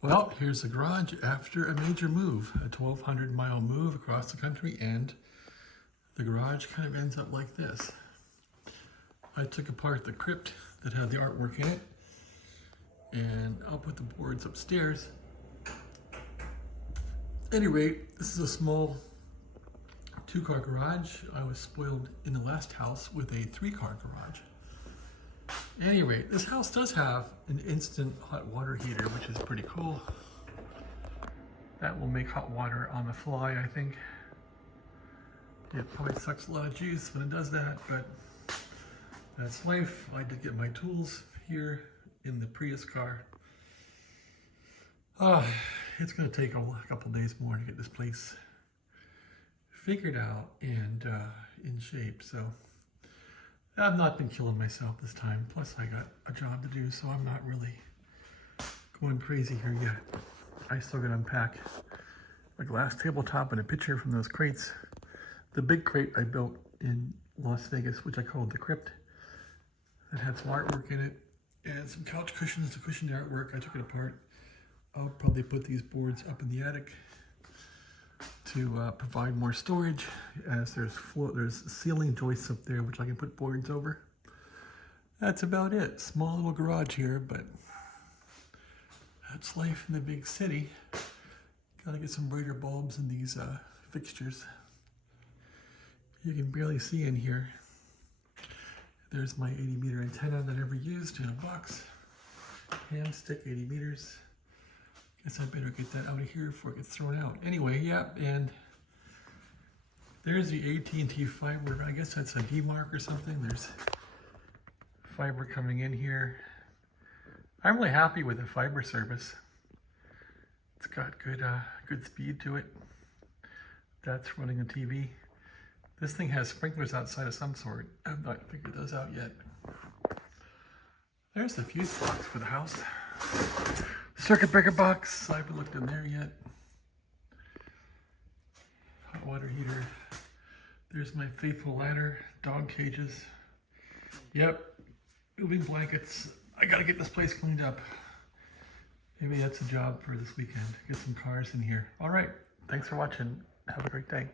Well, here's the garage after a major move, a 1,200-mile move across the country, and the garage kind of ends up like this. I took apart the crypt that had the artwork in it, and I'll put the boards upstairs. At any rate, this is a small 2-car garage. I was spoiled in the last house with a 3-car garage. At any rate, this house does have an instant hot water heater, which is pretty cool. That will make hot water on the fly, I think. It probably sucks a lot of juice when it does that, but that's life. I did get my tools here in the Prius car. It's going to take a couple days more to get this place figured out and in shape, so I've not been killing myself this time. Plus I got a job to do, so I'm not really going crazy here yet. I still got to unpack a glass tabletop and a picture from those crates. The big crate I built in Las Vegas, which I called the Crypt, that had some artwork in it and some couch cushions to cushion the artwork. I took it apart. I'll probably put these boards up in the attic to provide more storage, as there's ceiling joists up there which I can put boards over. That's about it. Small little garage here, but that's life in the big city. Gotta get some brighter bulbs in these fixtures. You can barely see in here. There's my 80-meter antenna that I never used in a box. Hand stick, 80 meters. Guess I better get that out of here before it gets thrown out. Anyway, yeah, and there's the AT&T fiber. I guess that's a D-mark or something. There's fiber coming in here. I'm really happy with the fiber service. It's got good speed to it. That's running a TV. This thing has sprinklers outside of some sort. I've not figured those out yet. There's the fuse box for the house. Circuit breaker box. I haven't looked in there yet. Hot water heater. There's my faithful ladder. Dog cages. Yep. Moving blankets. I gotta get this place cleaned up. Maybe that's a job for this weekend. Get some cars in here. All right. Thanks for watching. Have a great day.